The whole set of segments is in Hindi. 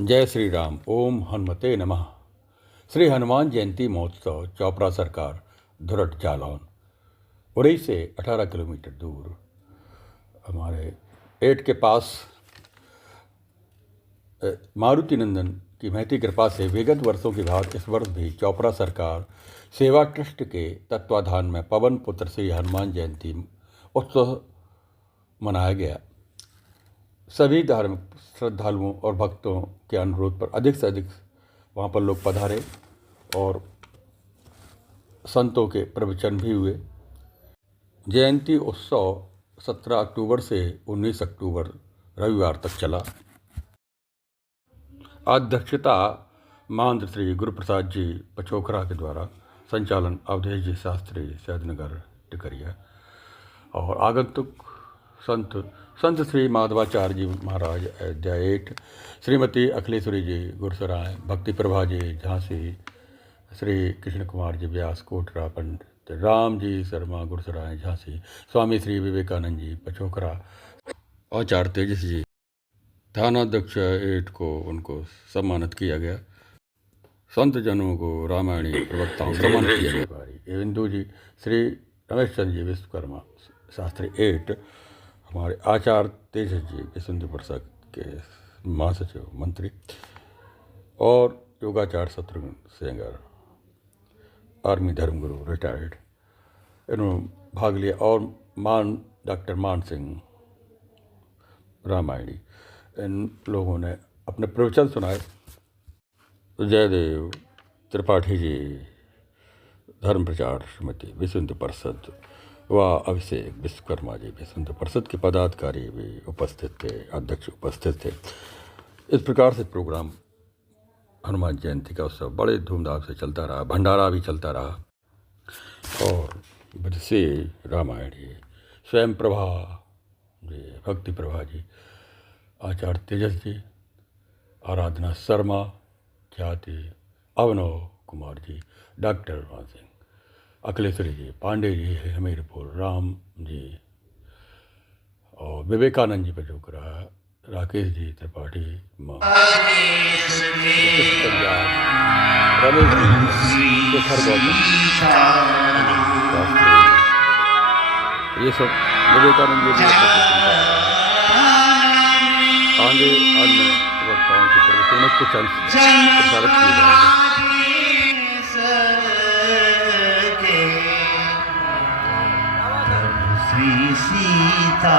जय श्री राम। ओम हनुमते नमः। श्री हनुमान जयंती महोत्सव चौपड़ा सरकार धुरट जालौन उरई से 18 किलोमीटर दूर हमारे एट के पास मारुति नंदन की महती कृपा से विगत वर्षों की भांति इस वर्ष भी चौपड़ा सरकार सेवा ट्रस्ट के तत्वाधान में पवन पुत्र श्री हनुमान जयंती उत्सव मनाया गया। सभी धार्मिक श्रद्धालुओं और भक्तों के अनुरोध पर अधिक से अधिक वहाँ पर लोग पधारे और संतों के प्रवचन भी हुए। जयंती उत्सव 17 अक्टूबर से 19 अक्टूबर रविवार तक चला। अध्यक्षता महंत श्री गुरुप्रसाद जी पचोखरा के द्वारा, संचालन अवधेश जी शास्त्री सैदनगर टिकरिया और आगंतुक संत श्री माधवाचार्य जी महाराज अयोध्या 8, श्रीमती अखिलेश्वरी जी गुरसराय, भक्ति प्रभा जी झांसी, श्री कृष्ण कुमार जी व्यास कोटरा, पंडित राम जी शर्मा गुरसराय झांसी, स्वामी श्री विवेकानंद जी पचोखरा, आचार्य तेजस जी थानाध्यक्ष 8 को उनको सम्मानित किया गया। संत जनों को रामायणी प्रवक्ताओं को सम्मानित किया गया। इंदू जी श्री रमेश चंद्र जी विश्वकर्मा शास्त्री 8, हमारे आचार्य तेजस जी विशुद्ध परिषद के महासचिव मंत्री और योगाचार्य शत्रुघ्न सेंगर आर्मी धर्मगुरु रिटायर्ड, इन्होंने भाग लिया। और डॉक्टर मान सिंह रामायणी, इन लोगों ने अपने प्रवचन सुनाए। जयदेव त्रिपाठी जी धर्म प्रचार समिति विशुद्ध परिषद व अभिषेक विश्वकर्मा जी विशुद्ध परिषद के पदाधिकारी भी उपस्थित थे, अध्यक्ष उपस्थित थे। इस प्रकार से प्रोग्राम हनुमान जयंती का उत्सव बड़े धूमधाम से चलता रहा। भंडारा भी चलता रहा और बजसे रामायण जी, स्वयं प्रभा जी, भक्ति प्रभा जी, आचार्य तेजस जी, आराधना शर्मा, ख्याति अवनव कुमार जी, डॉक्टर मान सिंह, अखिलेश्वरी जी, पांडे जी हमीरपुर, राम जी और विवेकानंद जी पचोखरा, राकेश जी त्रिपाठी, रमेश जी, ये सब विवेकानंद जी आगे अन्य वक्ताओं की प्रवचनों कुछ अंश प्रसारित किए जाएंगे। श्री सीताराम।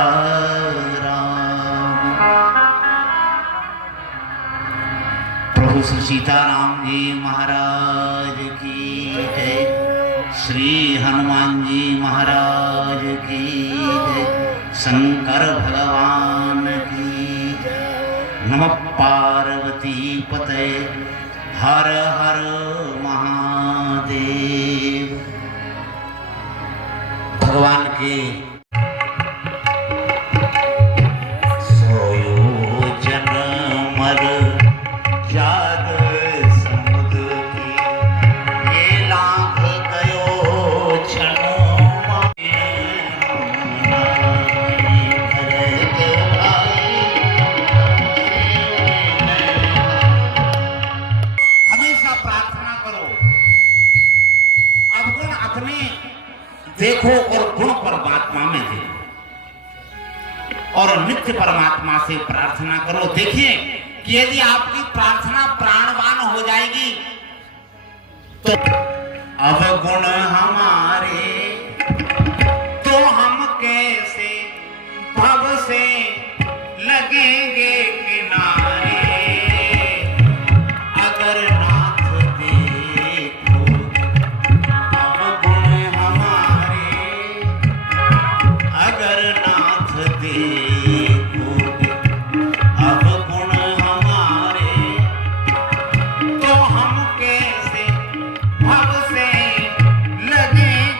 प्रभु श्री सीताराम जी महाराज की जय। श्री हनुमान जी महाराज की जय। शंकर भगवान की जय। नमः पार्वती पते, हर हर महादेव। भगवान के सोयोजन मर जाग समुद्र की, ये लाख गयो क्षण हमेशा प्रार्थना करो। अवगुण अपने देखो और गुण परमात्मा में देखो और नित्य परमात्मा से प्रार्थना करो। देखिए कि यदि आपकी प्रार्थना प्राणवान हो जाएगी तो अवगुण हमारे तो हम कैसे भव से लगेंगे किनारे। अगर नाथ देखो अवगुण हमारे, अगर नाथ देखो अवगुण हमारे, तो हम कैसे भव से लगेंगे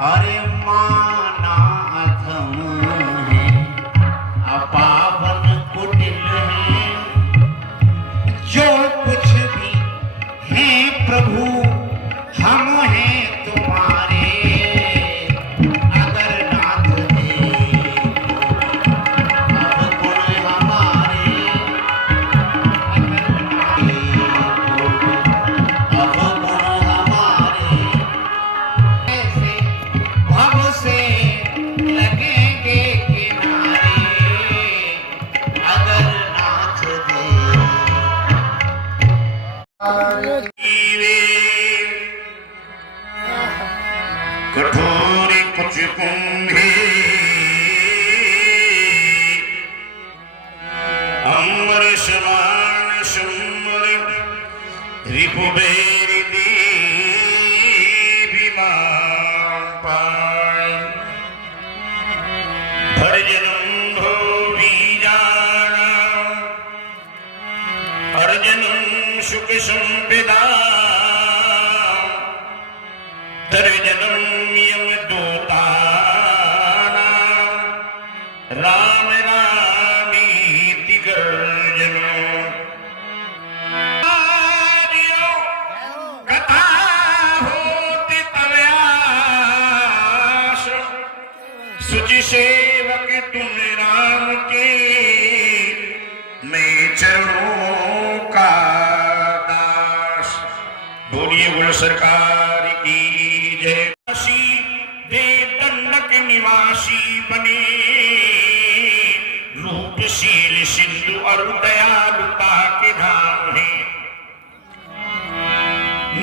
अरे माना अधम है अपावन कुटिल है, जो कुछ भी है प्रभु हम हैं तुम्हारे, अगर नाथ देखो अवगुण हमारे, अगर नाथ देखो अवगुण हमारे, ऐसे भव से लगेंगे किनारे, अगर नाथ देखो। कठोर कुछ कुंभे अमर समान सुमर रिपुबेरिनी विमान पाय, भरजनम भो बीजाना अर्जनम सुख संपदा, तर्जनम यम दूताना राम रामीति गर्जनो। आर्यो कथा होति तव्यास, सुचि सेवक तुम राम के, मैं चरणों का दास। बोलिए बोलो सरकार की जय। दे दंडक निवासी बने, रूपशील सिंधु और दयालुता के धाम है,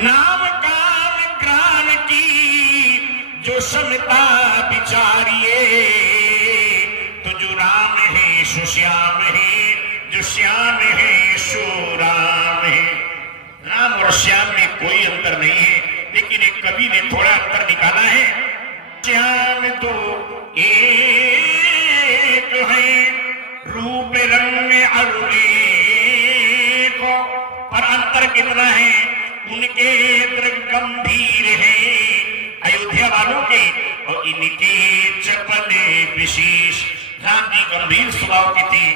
नाम काम ग्राम की जो समता विचारिए, तो जो राम है सो श्याम है, जो श्याम है सो राम है। राम और श्याम में कोई अंतर नहीं है, लेकिन एक कवि ने थोड़ा अंतर निकाला है। श्याम दो एक है, रूप रंग में अनेक, पर अंतर कितना है, उनके दृग गंभीर है अयोध्या वालों के, और इनके चपले विशेष। राम जी गंभीर स्वभाव की थी,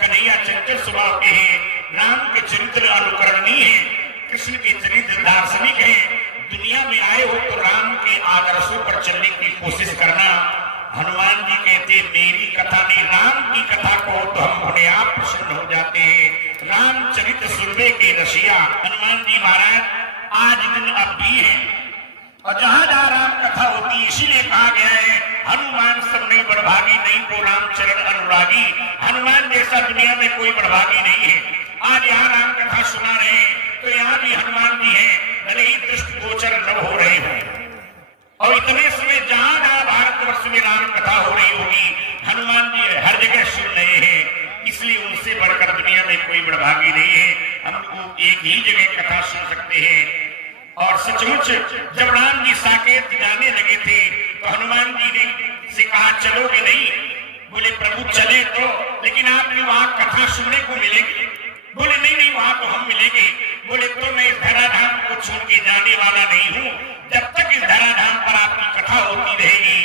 कन्हैया चंचल स्वभाव के हैं। राम के चरित्र अनुकरणीय है, कृष्ण के चरित्र दार्शनिक है। दुनिया में आए हो तो राम के आदर्शों पर चलने की कोशिश करना। हनुमान जी कहते मेरी कथा नहीं, राम की कथा को तो हम अपने आप प्रसन्न हो जाते हैं। रामचरित सुनने के रसिया हनुमान जी महाराज आज दिन अब भी है, और जहां जहां राम कथा होती है, इसीलिए कहा गया है हनुमान सब नहीं बड़भागी, नहीं को रामचरण अनुरागी। हनुमान जैसा दुनिया में कोई बड़भागी नहीं है। आज यहाँ राम कथा सुना रहे हैं तो यहाँ भी हनुमान जी हैं, भले ही दृष्ट गोचर न हो रहे हो। और इतने समय जहां जहां भारतवर्ष में राम कथा हो रही होगी, हनुमान जी हर जगह सुन रहे हैं। इसलिए उनसे बढ़कर दुनिया में कोई बड़भागी नहीं है। हमको एक ही जगह कथा सुन सकते हैं। और सचमुच जब राम जी साकेत जाने लगे थे तो हनुमान जी ने से कहा चलोगे नहीं? बोले प्रभु चले तो, लेकिन आपने वहां कथा सुनने को मिलेगी। बोले नहीं नहीं वहां तो हम मिलेंगे। बोले तो मैं इस धराधाम को छोड़ के जाने वाला नहीं हूँ। जब तक इस धराधाम पर आपकी कथा होती रहेगी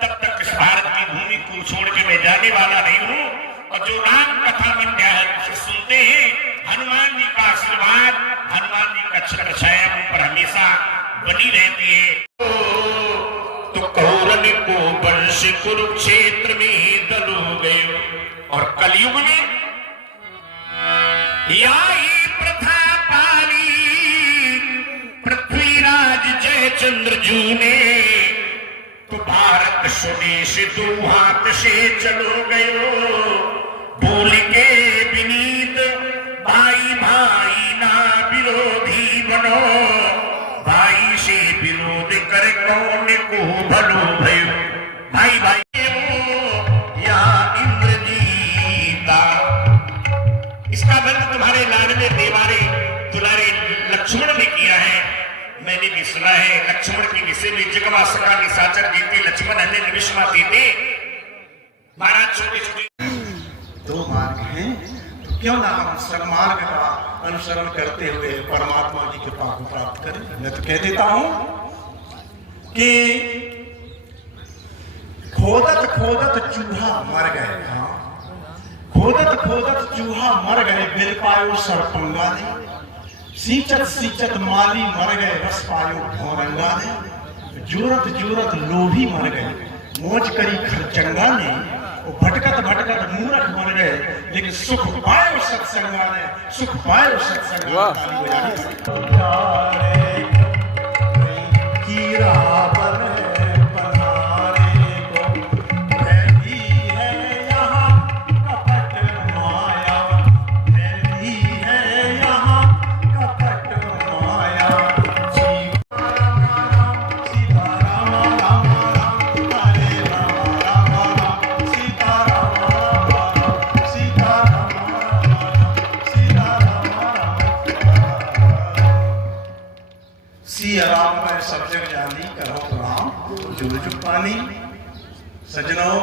तब तक इस भारत की भूमि को छोड़ के मैं जाने वाला नहीं हूँ। और जो राम कथा मन है उसे सुनते हैं, हनुमान जी का आशीर्वाद, हनुमान जी का छत्र छाया उन पर हमेशा बनी रहती है। तो कौरव को वंश कुरुक्षेत्र में दलो गए, और कलयुग में यही प्रथा पाली पृथ्वीराज जयचंद्र जू ने। तो भारत स्वदेश दो हाथ से चलो गयो, बोल के विनीत भाई भाई ना विरोधी बनो, भाई से विरोध कर कौन को भलो भयो। भाई भाई या इंद्रजीता, इसका वर्णन तुम्हारे लाडले देवारे दुलारे लक्ष्मण ने किया है। मैंने भी सुना है लक्ष्मण के विषय में जगमा सका निशाचर जीते, लक्ष्मण अन्य निविष्मा देते। महाराज छोटे छोटे दो मार्ग हैं, तो क्यों ना हम सन्मार्ग का अनुसरण करते हुए परमात्मा की कृपा को प्राप्त करें। मैं तो कह देता हूं कि खोदत खोदत चूहा मर गए। हाँ, खोदत खोदत चूहा मर गए, बिल पायो सरपंगा ने। सींचत सींचत माली मर गए, रस पायो भौरंगा ने। जूरत जूरत लोभी मर गए, मौज करी खरचंगा ने। भटकत भटकत मूर्ख मर गए, लेकिन सुख पायो सत्संगा ने। सुख पायो सत्संगा। ताली बजानी पड़ेगी। कीड़ा बने बनारे को, फैली है यहाँ कपट माया। फैली है यहाँ कपट माया। सीता राम राम राम, हरे राम राम राम। सीता राम राम राम, सीता राम राम, सीता राम राम। सिया राम मैं सब जग जानी, करो तो राम जुग जुग पानी। सजनों,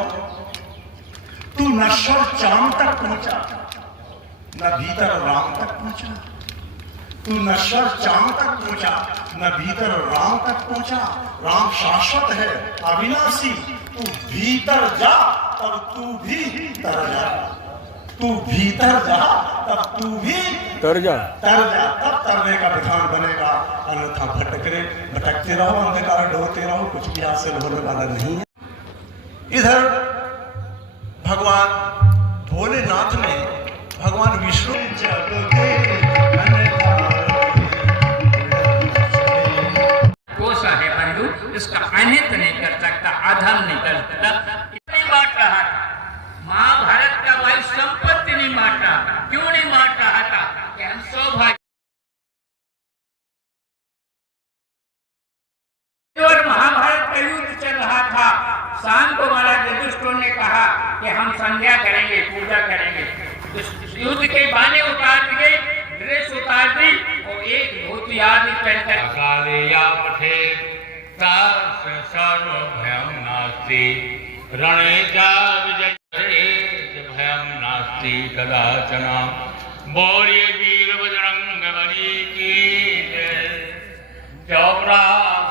तू नश्वर चांद तक पहुंचा, न भीतर राम तक पहुंचा। तू नश्वर चांद तक पहुंचा, न भीतर राम तक पहुंचा। राम शाश्वत है अविनाशी, तू भीतर जा तब तू भी तर जा। तू भीतर जा तब तू भी तर जा। तब तरने का विधान बनेगा। अन्यथा भटकते रहो, अंधकार ढोते रहो, कुछ भी हासिल होने वाला नहीं है। इधर भगवान भोलेनाथ ने भगवान विष्णु कोसा है बंधु, इसका अनित नहीं कर सकता, अधम नहीं कर सकता। इतनी बात रहा था महाभारत का भाई संपत्ति नहीं बांट रहा। क्यों नहीं बांट रहा था कि हम सौभाग्य। और महाभारत का युद्ध चल रहा था। शाम को महाराज युधिष्ठिर ने कहा कि हम संध्या करेंगे, पूजा करेंगे। तो युद्ध के बाने उतार दिए, ड्रेस उतार दी और एक धोती आदि पहनकर कालिया पठे तास सर्वभयं नास्ति रणे जा विजय भयं नास्ति कदाचन। बोलिए वीर बजरंग बली की जय, चोपड़ा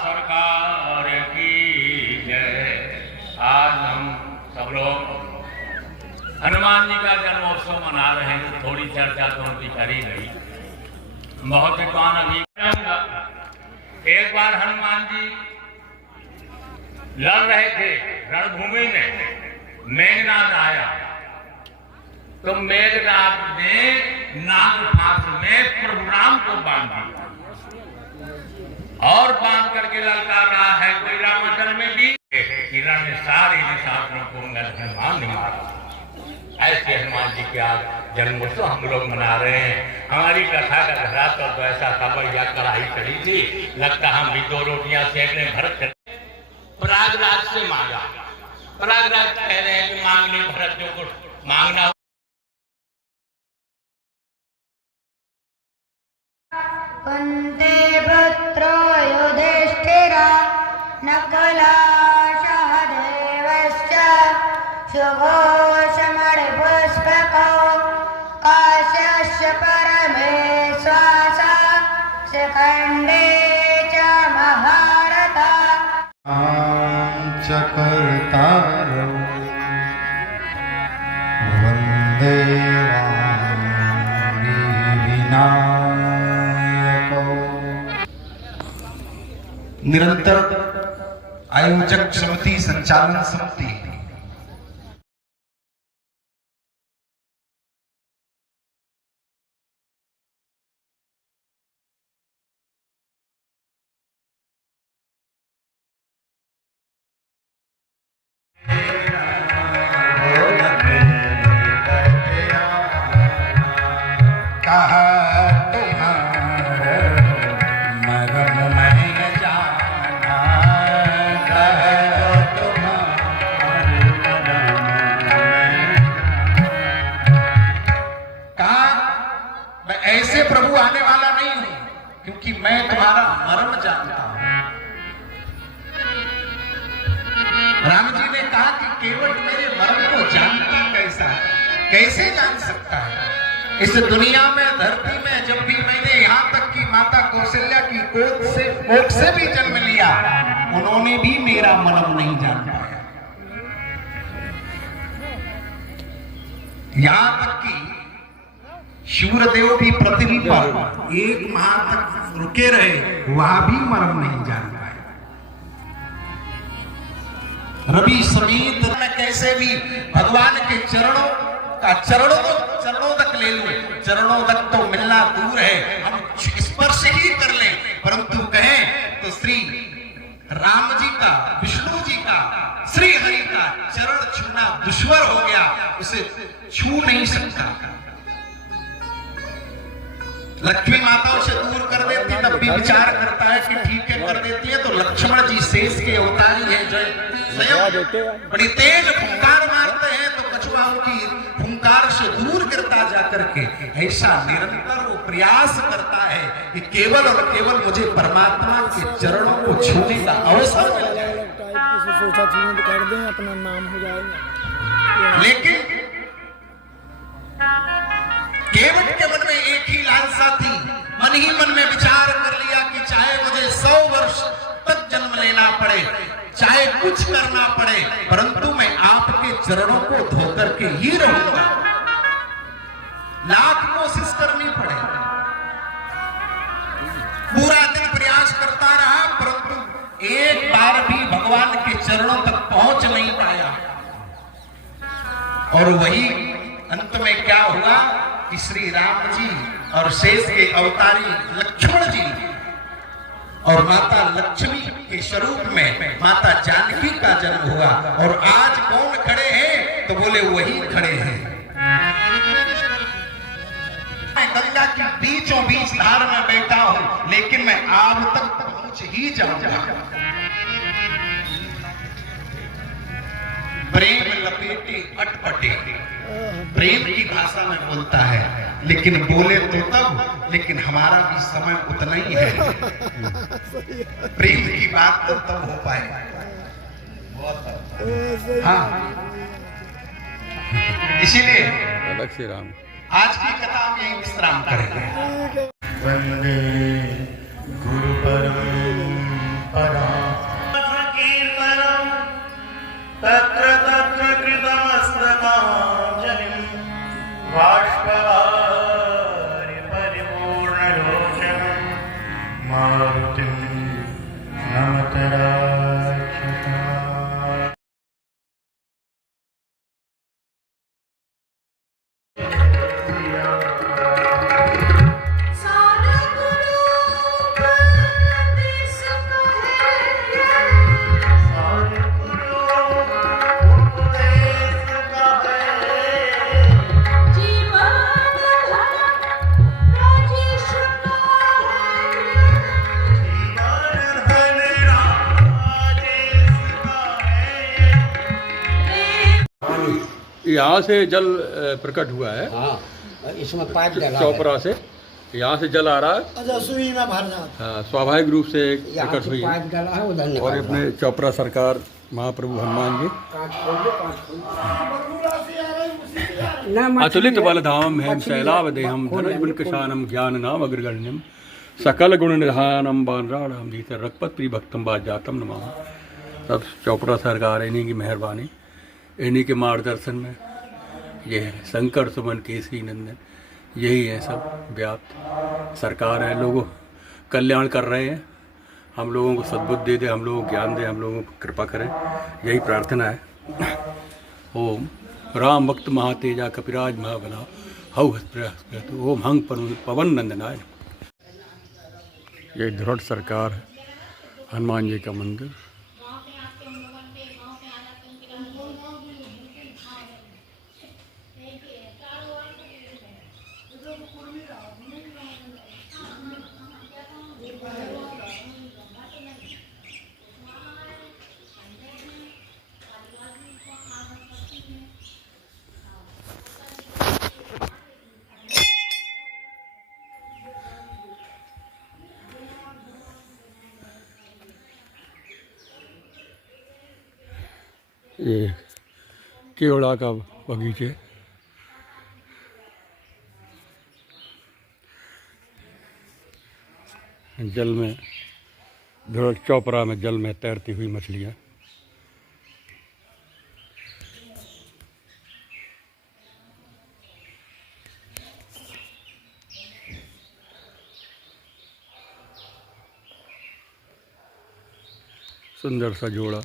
सरकार की जय। आज हम सब लोग हनुमान जी का जन्मोत्सव मना रहे हैं, तो थोड़ी चर्चा तो उनकी करी गई। बहुत विद्वान अभी एक बार हनुमान जी लड़ रहे थे रणभूमि में, मेघनाद आया तो मेघनाद ने नाग फांस में प्रभु राम को बांध दिया और बांध करके ललकार रहा है कोई रामाचल में भी किरण ने सारे निशाचरों को हनुमान ने मारा। ऐसे हनुमान जी के आज जन्मोत्सव हम लोग मना रहे हैं। हमारी कथा का धरातल तो ऐसा था, बढ़िया कढ़ाई चढ़ी थी, लगता हम भी 2 रोटियां सेकने भरत कर प्रयागराज से मांगा। प्रयागराज कह रहे हैं कि मांगने भरत जो कुछ मांगना। वन्दे भद्रो युधिष्ठिरा नकुला सहदेवश्च शुभोषमणिपुष्पको काश्यस्य परमेश्वासा शिखण्डे च महारथा चकर्तारो वन्दे विनायको। निरंतर आयोजक समिति, संचालन समिति ऐसे प्रभु आने वाला नहीं हूं, क्योंकि मैं तुम्हारा मर्म जानता हूं। राम जी ने कहा कि केवट मेरे मर्म को जानता कैसा है, कैसे जान सकता है। इस दुनिया में, धरती में जब भी मैंने यहाँ तक कि माता कौशल्या की कोख से भी जन्म लिया, उन्होंने भी मेरा मर्म नहीं जान पाया। यहाँ तक कि सूर्यदेव भी पृथ्वी पर 1 माह तक रुके रहे, वहां भी मर्म नहीं जान पाए। रवि समेत मैं कैसे भी भगवान के चरणों तक ले लूं, चरणों तक तो मिलना दूर है, हम स्पर्श ही कर लें, परंतु कहें तो श्री राम जी का, विष्णु जी का, श्री हरि का चरण छूना दुश्वार हो गया, उसे छू नहीं सकता। लक्ष्मी माताओं से दूर कर देती तब भी विचार करता है कि ठीक है कर देती है, तो लक्ष्मण जी शेष के अवतारी है, जो बड़ी तेज फुंकार मारते हैं तो कछुआ उनकी फुंकार से दूर गिरता जाकर के। ऐसा निरंतर वो प्रयास करता है कि केवल और केवल मुझे परमात्मा के चरणों को छूने का अवसर मिल जाए। सोचा तो कर दें, अपना नाम हो जाएगा। लेकिन केवट के मन में एक ही लालसा थी, मन ही मन में विचार कर लिया कि चाहे मुझे 100 वर्ष तक जन्म लेना पड़े, चाहे कुछ करना पड़े, परंतु मैं आपके चरणों को धोकर के ही रहूंगा। लाख कोशिश करनी पड़े, पूरा दिन प्रयास करता रहा, परंतु एक बार भी भगवान के चरणों तक पहुंच नहीं पाया। और वही अंत में क्या हुआ कि श्री राम जी और शेष के अवतारी लक्ष्मण जी और माता लक्ष्मी के स्वरूप में माता जानकी का जन्म हुआ। और आज कौन खड़े हैं तो बोले वही खड़े हैं। मैं गंगा की बीचों बीच धार में बैठा हूं, लेकिन मैं आग तक पहुंच ही जाऊंगा। प्रेम लपेटे अटपटे, प्रेम की भाषा में बोलता है, लेकिन बोले तो तब, लेकिन हमारा भी समय उतना ही है। प्रेम की बात तो तब हो पाए। हाँ, इसीलिए अलग से राम आज की कथा हम यही विश्राम करेंगे। वंदे गुरु परंपरा तत्र तत्र कृतमस्तकाञ्जलिं बाष्पवारि परिपूर्णलोचनं मारुतिं नमत राक्षसा। यहाँ से जल प्रकट हुआ है। हाँ, इसमें पाइप डाला है। चौपरा से यहाँ से जल आ रहा है। अच्छा, सुई में भरना। हाँ, स्वाभाविक रूप से यहाँ प्रकट से हुई है। पाइप डाला है, उधर और निकाल अपने चौपरा सरकार महाप्रभु हनुमान जी अतुलित बलधाम हेम शैलावदेहम धनुर्विकशानम ज्ञान नाम अग्रगण्यम सकल गुण निधानम बानराणाम जीत रघुपत प्रिय भक्तम बाजातम नमामि। सब चौपड़ा सरकार इन्हीं की मेहरबानी, इन्हीं के मार्गदर्शन में ये है। शंकर सुमन केसरी नंदन यही है, सब व्याप्त सरकार है। लोगों कल्याण कर रहे हैं, हम लोगों को सद्बुद्धि दे, हम लोगों को ज्ञान दे, हम लोगों को कृपा करें, यही प्रार्थना है। ओम राम भक्त महातेजा कपिराज महाबला हौ हस्त ओम हंग पवन नंदनाय। ये दृढ़ सरकार है, हनुमान जी का मंदिर। ये केवड़ा का बगीचे, जल में धुरट चौपरा में जल में तैरती हुई मछलियाँ। सुंदर सा जोड़ा।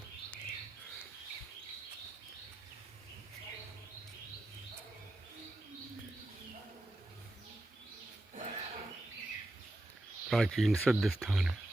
प्राचीन सिद्ध स्थान है।